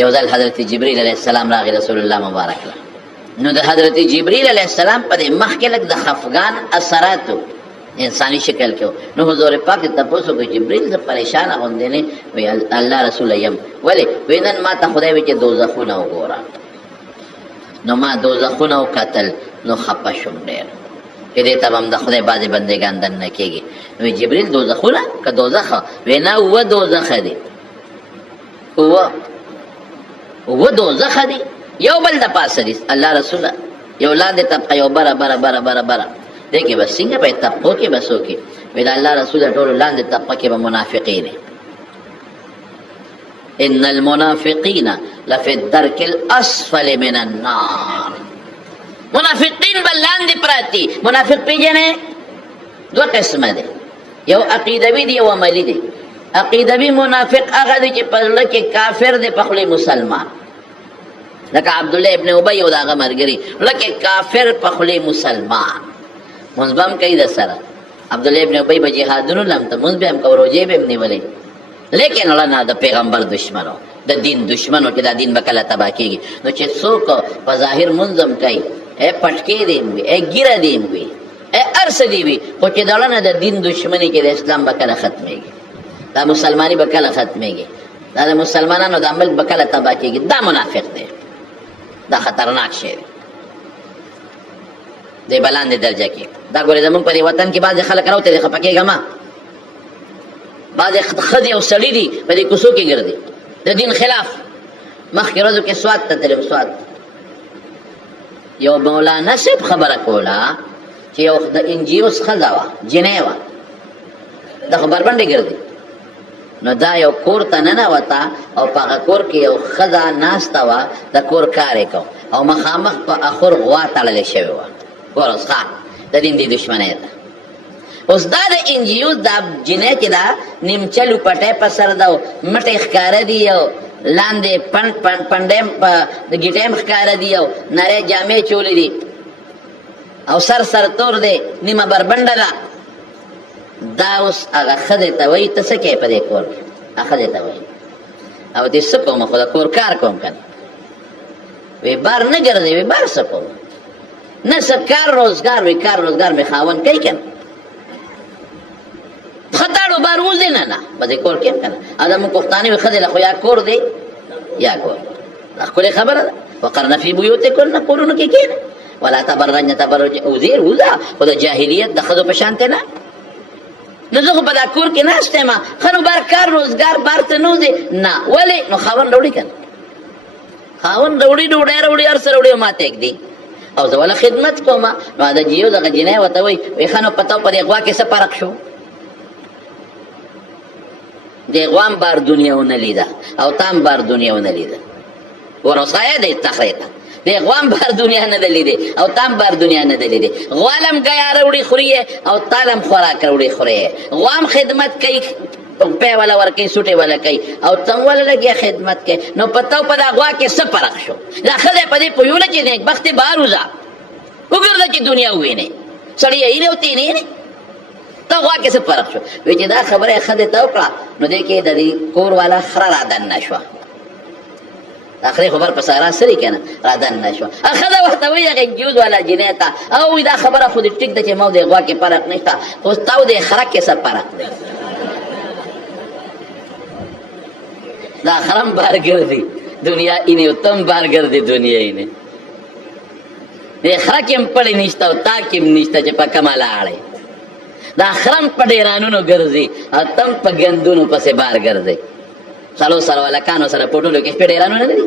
یو ځل حضرت جبرئیل علیه السلام راغی رسول الله مبارک له، نو د حضرت جبرئیل علیه السلام په مخ کې لږ د خفګان اثراتو انسانی شکل کې، نو حضور پاک ته تاسو کې جبرئیل زه پریشان غوندې نه وی الله رسول یم ولی وینن ما ته خدای وی چې دوزخونه وګوره، نو ما دوزخونه وکتل نو خپه شوم ډېر چې دې ته هم د خدای بعضې بندګان دننه کېږي. نو جبرئیل دوزخونه که دوزخه وی نه اووه دوزخه دي، اووه دوزخه دي، یو بل د پاسه دي الله رسوله، یو لاندې طبقه یو بره بره بره بره بره دې کې بس څنګه په طبقو کې بس وکړي وی د الله رسوله ټولو لاندې طبقه کې به منافقین ان المنافقین لفی الدرک الاسفل من النار، منافقین به لاندې پراتی. منافق پیژنې دوه قسمه دی، یو عقیدوي دی یو عملي دی. عقیدوي منافق هغه دی چې په زړه کې کافر دی په خوله مسلمان، لکه عبدالله ابن ابی او د هغه ملګري لکه کافر په خوله مسلمان، مونځ به هم کوي د سره. عبدالله ابن ابی به جهادونو لم ته مونځ به هم کو، روژې به هم نیولې، لیکن نه د پیغمبر دشمنو د دین دشمنو چې دا دین به کله تباه کېږي. نو چې څوک په ظاهر مونځ هم کوي، پټکې دې هم وي، ګیره دې هم وي، هر څه دې وي، خو چې دړه نه د دین دشمني کې د اسلام به کله ختمېږي، دا مسلماني به کله ختمېږي، دا د مسلمانانو د عمل به کله تباه کېږي، دا منافق دی، دا خطرناک شی دی، دی به لاندې درجه کې. دا ګورې زمونږ په دې وطن کې بعضې خلک راوتې دي، خفه کېږه مه، بعضې ښځې او سړي دي په دې کوڅو کې ګرځي د دین خلاف. مخکې ورځو کې سوات ته تلم، سوات یو مولانا صاحب خبره کوله چې یو د انجیوس ښځه وه، جنۍ وه، د خو بربنډې ګرځي، نو دا یو کور ته ننوته او په هغه کور کې یو ښځه ناسته وه، د کور کار یې کو او مخامخ په اخور غوا تړلې شوې وه. ګوره اوس ښه د دین دې دشمنۍ ده. اوس دا د انجیوس دا جنۍ چې ده نیمچلو پټی په سر ده او مټې ښکاره دي او لاندې پنډیم په ګیټیم ښکاره دي او نرۍ جامې چولې دي او سر تور دی، نیمه بربنډه ده. دا اوس هغه ښځې ته وایي ته څه کوې په دې کور کې؟ هغه ښځې ته وایي او دې څه کوم، خو د کور کار کوم که نه. وی بار نه ګرځې، وی بار څه کوم، نه څه کار روزګار، وی کار روزګار مې خاوند کوي که نه، خطاړو بار وځي نه نه په دې کور کې هم که نه. او زموږ پښتانه وي ښځې له خو یا کور دی یا کور، دا ښکلې خبره ده. وقرن فی بیوتکن، کورونو کې کښېنئ، ولا تبرجن تبرج وزیر وځه، خو د جاهلیت د ښځو په شانتې نه. نو زه خو په دا کور کې ناست یم، ښه نو بار کار روزګار بار ته نه وځې نه، ولې؟ نو خاوند راوړي که نه، خاوند راوړي، ډوډۍ راوړي، هر څه راوړي او ما ته ږدي او زه وله خدمت کوم. نو د جیو دغه جنۍ ورته وایي وایي ښه نو په تا په دې غوا کې څه فرق شو؟ دې غوا هم بار دنیا ونه لیده او تا هم بار دنیا ونه لیده. ورسایه دی تخرې ته دې غوا هم بار دنیا نه ده لیدې او تا هم بار دنیا نه ده لیدې. غوا له هم ګیا راوړي خوري او تا له هم خوراک راوړي خوري. غوا هم خدمت کوي، پی والا ورکوي، سوټې والا کوي او ته هم والا لګیا خدمت کوي. نو په تا په دا غوا کې څه فرق شو؟ دا ښځه په دې پوهېوله چې نیکبختې بهر وځه، وګرځه چې دنیا ووینې، سړی یې هیلې او ته یې نه یې ته غوا کې څه فرق شو؟ وایي چې دا خبره یې ښځې ته وکړه نو دې کې د دې کور والا خره را دننه شوه، د خرې خبر په سارا سري که نه را دننه شوه. ښځه ورته وایي هغه انجیوز والا جنۍ ته، او وایي دا خبره خو دې ټیک ده چې ما او دې غوا کې فرق نشته، خو ستا او دې خره کې څه فرق دی؟ دا خره هم بار ګرځي دنیا اینې او ته هم بار ګرځې دنیا اینې. دې خره کې هم پړې نشته او تا کې هم نشته چې په کومه لاړې. دا خره هم په ډیرانونو ګرځي او ته هم په ګندونو پسې بار ګرځې. څلور سره هلکانو سره په ټولو کې شپې ډیرانونه نه دي،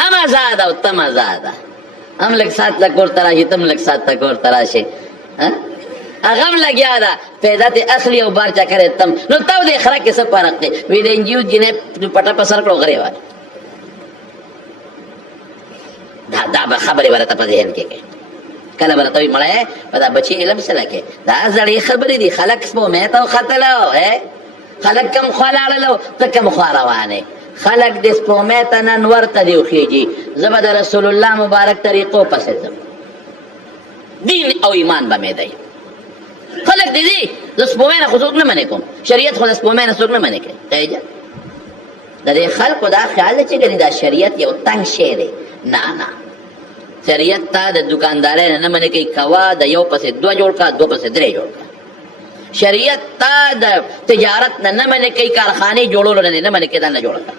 هم ازاده او ته هم ازاده، هم لږ ساعت له کور ته راشي، ته هم لږ ساعت ته کور ته راشې، هغه هم لګیا ده پیدا ته اخلي او بار چکرې تم. نو ته او دې خره کې څه فرق دی؟ وایي د انجیو جنۍ پټه په سر کړو غرې وال. دا به خبرې به راته په ذهن کې کوي، کله به راته وایي مړی په دا بچي علم څه لکې، دا زړې خبرې دي. خلک سپومې ته وختلو، خلک کم خوا لاړلو، ته کم خوا روانې. خلک د سپومې ته نن ورته دي وخېږي. زه به د رسول الله مبارک طریقو پسې ځم، دین او ایمان به مې دی. خلک دې دي د سپومې نه خو څوک نه منې کوم، شریعت خو د سپومې نه څوک نه منې کوي. د دې خلکو دا خیال دی چې ګنې دا شریعت یو تنګ شی دی. نه نه، شریعت تا د دکاندارۍ نه منې کوي، کوه د یو پسې دوه جوړ کړه، دوه پسې درې جوړ کړه. شریعت تا د تجارت نه منې کوي، کارخانې جوړولو نه منې کوي، دا نه جوړه کړه.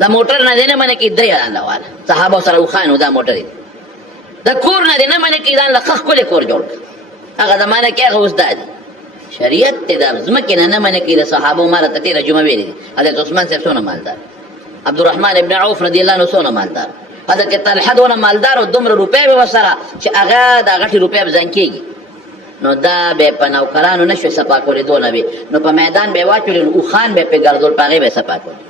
د موټر نه دی نه منې کوي، درې ځانله واله صحابه سره وخانو دا موټر دی. د کور نه دی نه منې کوي، ځانله ښه ښکلی کور جوړ کړه. هغه زمانه کې هغه اوس دا دی. شریعت ته د ځمکې نه منې کوي. د صحابو ما راته تېره جمعه ویلي دي، حضرت عثمان صاحب څونه مالدار، عبدالرحمن ابن عوف رضی الله عنه څونه مالدار، حضرت طلحه دونه مالدار او دومره روپۍ به ورسره چې هغه دا غټې روپۍ به زنګ کېږي. نو دا به په نوکرانو نه شوې صفا کولې، دونه به نو په میدان به یې واچولې، نو اوښان به یې پرې ګرځول، په هغې به یې صفا کولې.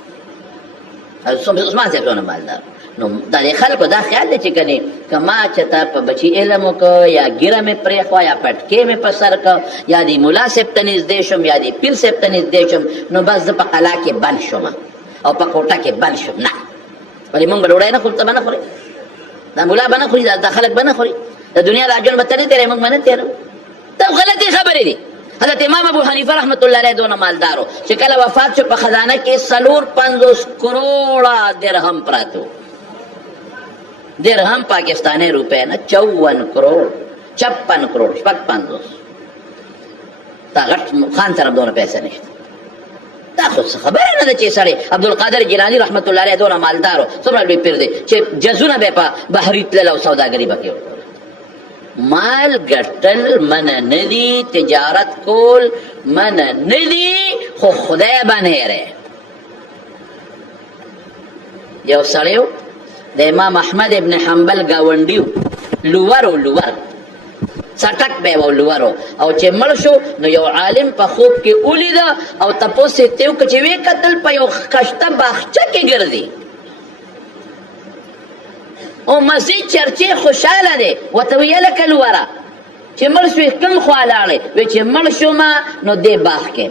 عثمان صاحب څونه مالدار. نو دا د خلکو دا خیال دی چې کنې که ما چېرته په بچي علم وکړه، یا ږیره مې پرېښوه، یا پټکې مې په سر کړه، یا د ملا صاحب ته نږدې شم، یا د پیر صاحب ته نږدې شم، نو بس زه په قلا کې بند شم او په کوټه کې بند شم. نه، ولې موږ به ډوډۍ نه خورو، ته به نه خورې، دا ملا به نه خوري، دا خلک به نه خوري، د دنیا د ژوند به ته نه تېروې، موږ به نه تېرو. دا غلطې خبرې دي. حضرت امام ابو حنیفه رحمت الله علیه دونه مالدارو چې کله وفات شو په خزانه کې 54 کروڑه درهم پراتو. درهم پاکستانی روپے نه 54 کروڑ 56 کروڑ شپږ 50. دا غټ خان سره دونه پیسې نشته. دا خو څه خبره نه ده چې سړی عبدالقادر جیلاني رحمت الله علیه دونه مالدارو، څومره لوی پیر دی چې جزونه به په بحري تلل او سوداګري به کوي. مال ګټل منع نه دي، تجارت کول منع نه دي، خو خدای به نه هېروي. یو سړی د امام احمد ابن حنبل ګاونډي و، لور و، لور څټک به و لور، او چې مړ شو نو یو عالم په خوب کې ولیده او تپوس یې ترې وکړه چې ویې کتل په یو کشته باغچه کې ګرځي او مسجد چرچې خوشحاله دی. ورته ویې لکه لوره چې مړ شوې کوم خوا لاړې؟ وی چې مړ شومه نو دې باغ کې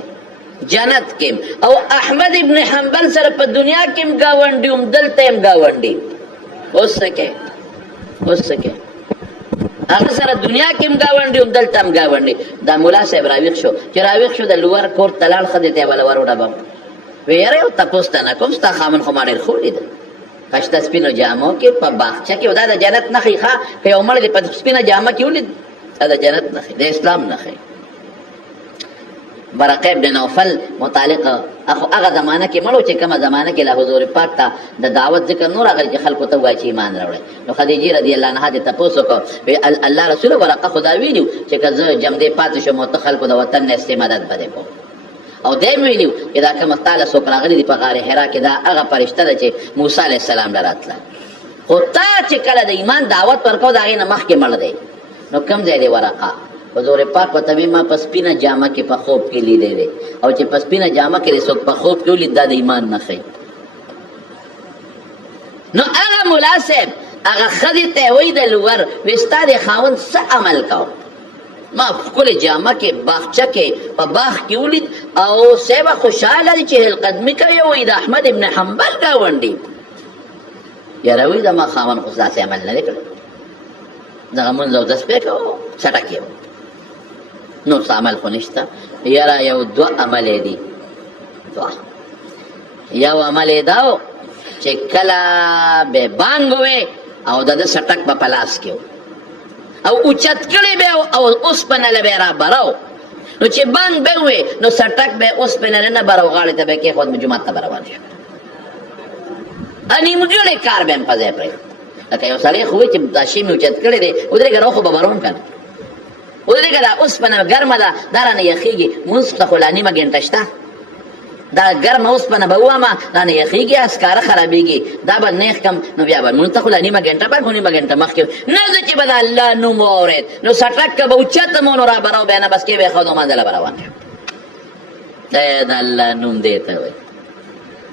جنت کې، او احمد ابن حنبل سره په دنیا کې هم ګاونډي وم، دلته هم ګاونډي. اوس څه کوې؟ اوس څه کوې؟ هغه سره دنیا کې هم ګاونډي وم، دلته هم ګاونډي. دا ملا صاحب راویښ شو، چې راویښ شو د لور کور ته لاړ، ښځې ته یې بله ور وډبم. وی یاره یو تپوس ته نه کوم، ستا خاوند خو ما ډېر ښه ولیده کشته سپینو جامو کې په باغچه کې، دا د جنت نښې ښه، که یو مړ دې په سپینه جامه کې ولید، دا د جنت نښې، د اسلام نښې. برقه ابن نوفل متعلق هغه زمانه کې مړ و چې کومه زمانه کې له حضور پاک ته د دعوت ذکر نور راغلی چې خلکو ته ووایي چې ایمان راوړئ. نو خدیجې رضي الله عنها دې تپوس وکړو، الله رسول ورقه خو دا ویلي چې که زه جمدې پاتې شم او ته خلکو د وطن نه استمداد به دې کوم. او دی هم ویلي چې دا کومه تاله څوک راغلي دي په غار حرا کې، دا هغه فرشته ده چې موسی علیه السلام له راتله. خو تا چې کله د ایمان دعوت ورکو د هغې نه مخکې مړ دی، نو کوم ځای دی ورقه؟ حضور پاک ورته وایي ما په سپینه جامه کې په خوب کې لیدی دی، او چې په سپینه جامه کې دې څوک په خوب کې ولید، دا د ایمان نښې. نو هغه ملا صاحب هغه ښځې ته وایي د لور، وایي ستا د خاوند څه عمل کو؟ ما ښکلې جامه کې باغچه کې په باغ کې ولید، او صاحب خوشحاله دی چې هلقدمي کوي، وایي د احمد ابن حنبل ګاونډي. یاره وایي د ما خاوند خو داسې عمل نه دی کړی، دغه مونځ او دس پې کوو، څټک یې نور څه عمل خو نشته. یاره یو دوه عمل دي، دوه. یو عمل یې دا و چې کله به بانګ ووې او د ده څټک به په لاس کې و او اوچت کړی به او اوسپنه له به یې را براو، نو چې بانګ به ووې نو څټک به یې اوسپنه نه براو، غاړې ته به یې کېښود، جومات ته به روان شو. نیمګړی کار به هم په ځای پرېښود. لکه یو سړی خو وایي چې دا شی مې اوچت کړی دی، ودرېږه را خو به بروم که نه، ودرېږه دا اوسپنه ګرمه ده، دا رانه یخېږي، مونځ ته خو لا نیمه ګنټه شته، دا ګرمه اوسپنه به ووامه رانه یخېږي، اسکاره خرابېږي، دا به نیخ کم، نو بیا به مونځ ته خو لا نیمه ګنټه بعد خو نیمه ګنټه مخکې نه زه چې به د الله نوم واورېد نو څټک که به اوچته مو نو را براو، بیا نه بس کې به یې ښود او منځله به روان شو. دا د الله نوم دې ته وایي.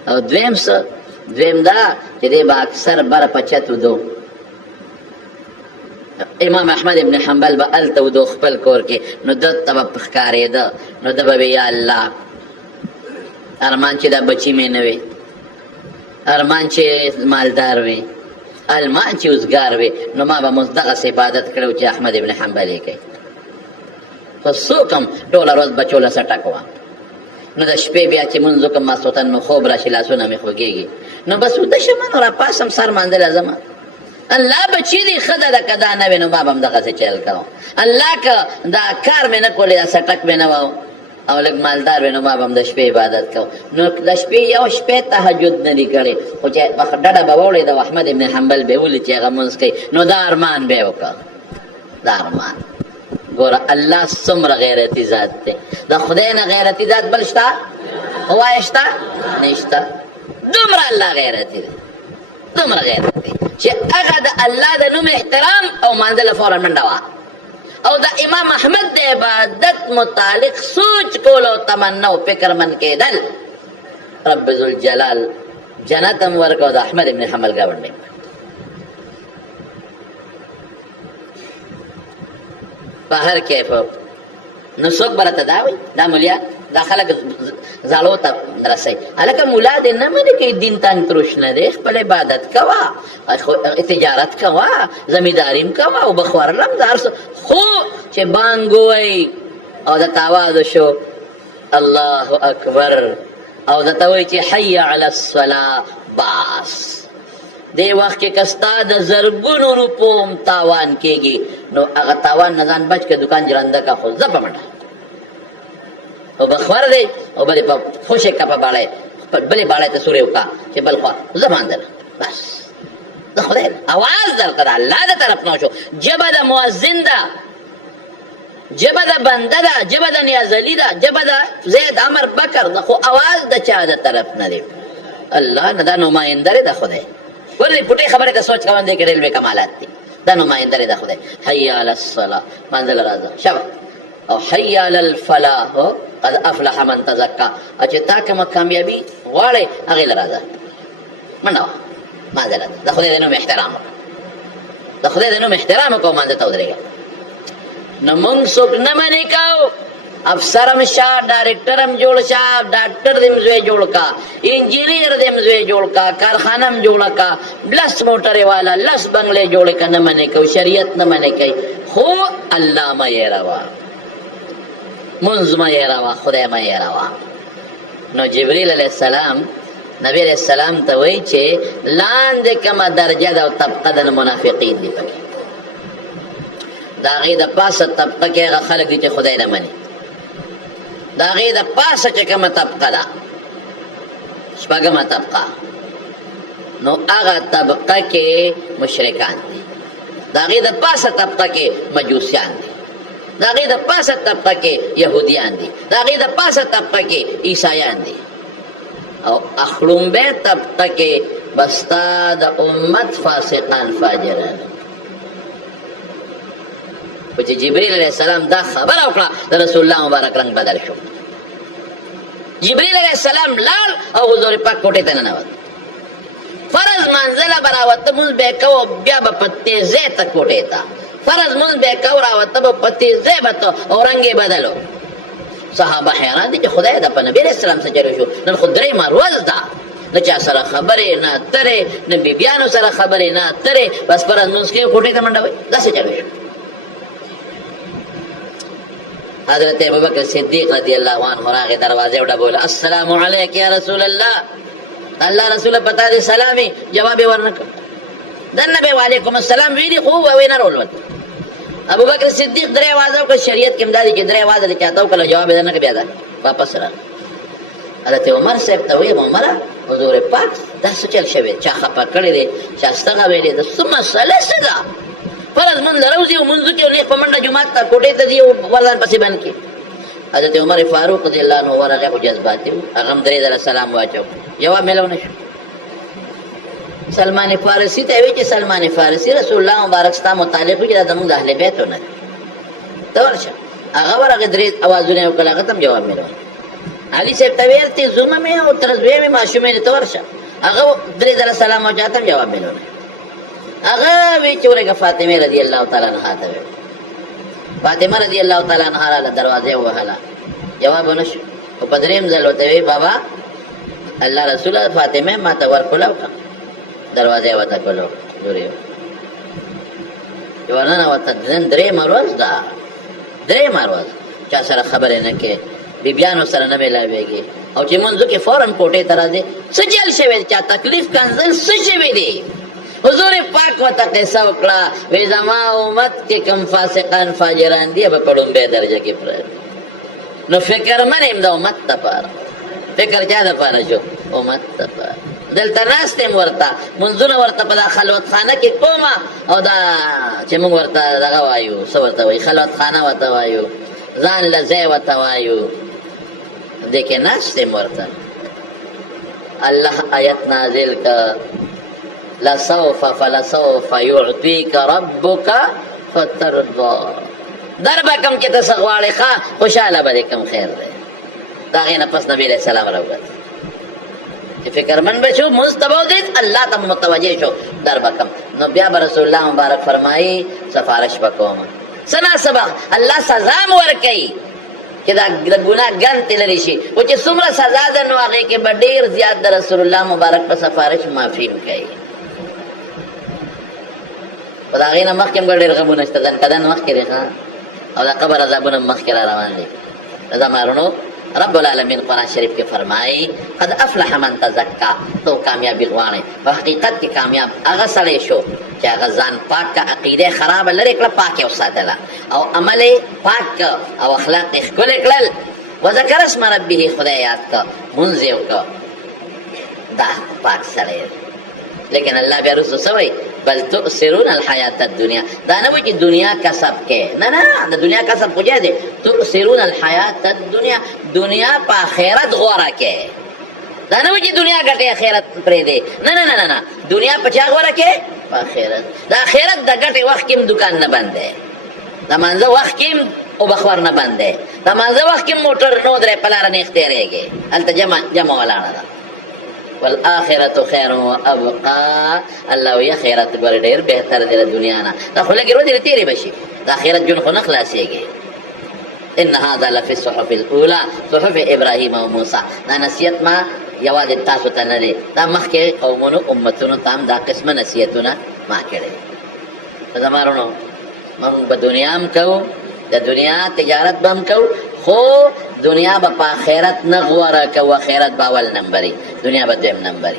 او دویم څه؟ دویم دا چې دی به اکثر بره په چت ودو. امام احمد ابن حنبل به هلته ودو خپل کور کې، نو ده ته به ښکارېده، نو ده به وی یا الله ارمان چې دا بچی مې نه وي، ارمان چې مالدار وي، ارمان چې اوزګار وي، نو ما به مونځ دغسې عبادت کړی چې احمد ابن حنبل یې کوي. خو څوک هم ټوله ورځ بچو له څټک وه، نو د شپې بیا چې مونځ وکړم ماسخوتن نو خوب راشي لاسونه مې خوږېږي نو بس وده شم نو راپاسم سر مانځلی ځمه الله بچی دی خدا دا کدا نه وي نو ما به همدغسې چل کوم الله که دا کار مې نه کولی دا سټک مې نه و او لږ مالدار وي نو ما به هم د شپې عبادت کوم نو د شپې یو شپې تهجد نه دي کړی خو چې ډډه به وړې د احمد ابن حنبل به ولي چې هغه مونځ کوي نو دا ارمان به یې وکړ دا ارمان ګوره الله څومره غیرتي ذات دی د خدای نه غیرتي ذات بل شته ووایه شته نشته دومره الله غیرتي دی دومره غیرتي چې هغه د الله د نوم احترام او مانځله فورا منډه وه او د امام احمد د عبادت متعلق سوچ کول او تمنا او فکر من کېدل رب ذوالجلال جنت هم ورکړو د احمد ابن حنبل ګاونډی په هر کیف نو څوک به راته دا وایي دا مولیا دا خلک زالو ته رسوي هلکه ملا دې نه منې کوي دین ته انتروش نه دی خپل عبادت کوه تجارت کوه زمینداریم کوه او بخورلم دا هر څه خو چې بانګ ووایي او درته اواز وشو الله اکبر او درته وایي چې حی علی الصلاة باس دی وخت کې کستا د زرګونو روپو هم تاوان کېږي نو هغه تاوان نه ځان بچ که دکان جرنده کا خو زه په منډه او بخور دی او بلې په خوشې کا په باړی بلې باړی ته سورې وکړه چې بل خوا زه ماندله بس د خدای اواز درته د الله د طرف نه شو ژبه د مؤذن ده ژبه د بنده ده ژبه د نیازلي ده ژبه د زید عمر بکر ده خو اواز د چا د طرف نه دی الله نه دا نماینده دی د خدای ولې پټې خبرې ته سوچ کوم دی کې ډېر لوی کمالات دي دا نماینده دی د خدای حی علی الصلاة مانځله راځه شبه او حی علی الفلاح قد افلح من تزکا او چې تا کومه کامیابي غواړې هغې له راځه منډه وه مانځله د خدای د نوم احترام وکړه د خدای د نوم احترام وکړه مانځه ته ودرېږه نو مونږ څوک نه منې کوو افسر هم شه ډایرکټر هم جوړ شه ډاکټر دې هم زوی جوړ کا انجینیر دې هم زوی جوړ کا کارخانه هم جوړه کا لس موټرې والا لس بنګلې جوړې که نه منې کوو شریعت نه منې کوي خو الله مه هېروه منځ مه هېروه خدای مه هېروه نو جبریل علیه السلام نبی علیه السلام ته وایي چې لاندې کومه درجه ده او طبقه د منافقین دي پکې د هغې د پاسه طبقه کې هغه خلک دي چې خدای نه مني د هغې د پاسه چې کومه طبقه ده شپږمه طبقه نو هغه طبقه کې مشرکان دي د هغې د پاسه طبقه کې مجوسیان دي د هغې د پاسه طبقه کې یهودیان دي د هغې د پاسه طبقه کې عیسایان دي او اخلومبه طبقه کې بستا د امت فاسقان فاجران و چې جبریل علیه السلام دا خبره وکړه د رسول الله مبارک رنګ بدل شو جبریل علیه السلام لال او حضور پاک کوټې ته ننوت فرض منزله به راوته مونځ به یې کوو بیا به په تیزۍ ته کوټې ته فرض مونځ به یې کوو راوته به په تیزۍ به ته او رنګ یې بدل صحابه حیران دي چې خدای دا په نبي علیه السلام څه چلو شو نن خو درېیمه ورځ ده نه چا سره خبرې نه اترې نه بیبیانو سره خبرې نه اترې بس فرض مونځ کوي کوټې ته منډه وایي داسې چلو شو حضرت ابوبکر صدیق رضی الله عنه راغی دروازې وډبوله السلام علیک یا رسول الله الله رسول پتا دې سلامي جواب یې ورنکړ دنه به وعلیکم السلام ویلي خو ووی نه رولوت ابوبکر صدیق درې آوازه وکړه شریعت کې هم دا دي چې درې آوازه دې چاته وکړه جواب یې درنکړ بیا دا واپس راغی حضرت عمر صاحب ته ویل عمره حضور پاک دا څه چل شوی چا خفه کړی دی چا ستغه ویلې ده څه مسله څه ده فرض من لروزی و منځو کې نیک په منډه جومات ته کوټې ته ځي او ورځان پسې بند کړي حضرت عمر فاروق رضی الله عنه ورغی خو جذباتي و هغه هم درې ځله سلام واچو جواب میلو نه شو سلمان فارسي ته وایي چې سلمان فارسي رسول الله مبارک ستا متعلق وي چې دا زموږ د اهل بیتو نه دی ته ورشه هغه ورغې درې اوازونه یې وکړل هغه ته هم جواب میلو علي صاحب ته ویل تی زومه مې او تر زوی مې ماشومې دې ته ورشه هغه درې ځله سلام واچو هغه ته هم جواب میلو نه هغه وی چې ورګه فاطمه رضی الله تعالی عنها ته فاطمه رضی الله تعالی عنها له دروازې وهله جواب نشو او په دریم ځل ورته وی بابا الله رسول فاطمه ما ته ورکوله دروازې وته کولو دوری یو نه وته درې مرز دا درې مرز چا سره خبرې نه کې بیبیانو سره نه ملاویږي او چې منځو کې فورن کوټې ته راځي څه چل شوی چا تکلیف کنزل څه شوی دی حضور پاک وته قصه وکړه وې زما امت کې کم فاسقان فاجران دي په پړومبه درجه کې پر نو فکر منیم د امت لپاره فکر چا د لپاره شو امت لپاره دلته ناستم ورته منځونه ورته په خلوت خانه کې کومه او دا چې موږ ورته دغه وایو څه ورته وایي خلوت خانه ورته وایو ځان له ځای ورته وایو دې کې ناستم ورته الله آیت نازل کا لسوف فلسوف يعطيك ربك فترضى در به کم چې تاسو غواړئ ښه خوشاله به کم خیر دی دا غي نه پس نبی علیہ السلام راوړل چې فکر من به شو مستبودید الله ته متوجه شو در به کم نو بیا رسول الله مبارک فرمایي سفارش وکوم سنا سبا الله سزا مور کوي چې دا ګناه ګنت لري شي او چې څومره سزا ده نو هغه کې به ډیر زیات د رسول الله مبارک په سفارش معافي کوي په دا غي نه مخکې ډیر غمونه شته ځان کدان مخکې راځه او دا قبر عذابونه مخکې روان دي دا مارونو رب العالمین قرآن شریف کې فرمایي قد افلح من تزکا تو کامیابی غواړي په حقیقت کې کامیاب هغه سړی شو چې هغه ځان پاک عقیده خراب لري کړه پاک او ساتله او عمل پاک او اخلاق ښکلي کړل وذکر اسم ربه خدای یاد کا منځ یو کا دا پاک سړی لیکن الله بیا رسو سوی بل تؤثرون الحیات الدنیا دا نه وایي چې دنیا کسب کې نه د دنیا کسب کو جاده تؤثرون الحیات الدنیا دنیا په آخرت غوړه کې دا نه وایي چې دنیا ګټه آخرت پرې دی نه دنیا په چا غوړه کې په آخرت د آخرت د ګټه وخت کې دکان نه بندې د منځه وخت کې او بخور نه بندې د منځه وخت کې موټر نو درې پلار نه اختیارېږي الته جمع ولاړه ده والآخرة خير وابقى الله وی خیرت ګور ډیر بهتر دی د دنیا نه دا خو لګي ورته تیری بشي د آخرت جون خو نه خلاصيږي ان هذا لفي الصحف الاولى صحف ابراهيم او موسی دا نصیحت ما یوازې تاسو ته نه دی دا مخکې قومونو امتونو تام دا قسمه نصیحتونه ما کړي زمارونو موږ په دنیا هم کوو د دنیا تجارت به هم کوو خو دنیا با پا آخرت نغوارا که و آخرت باول نمبری دنیا با دویم نمبری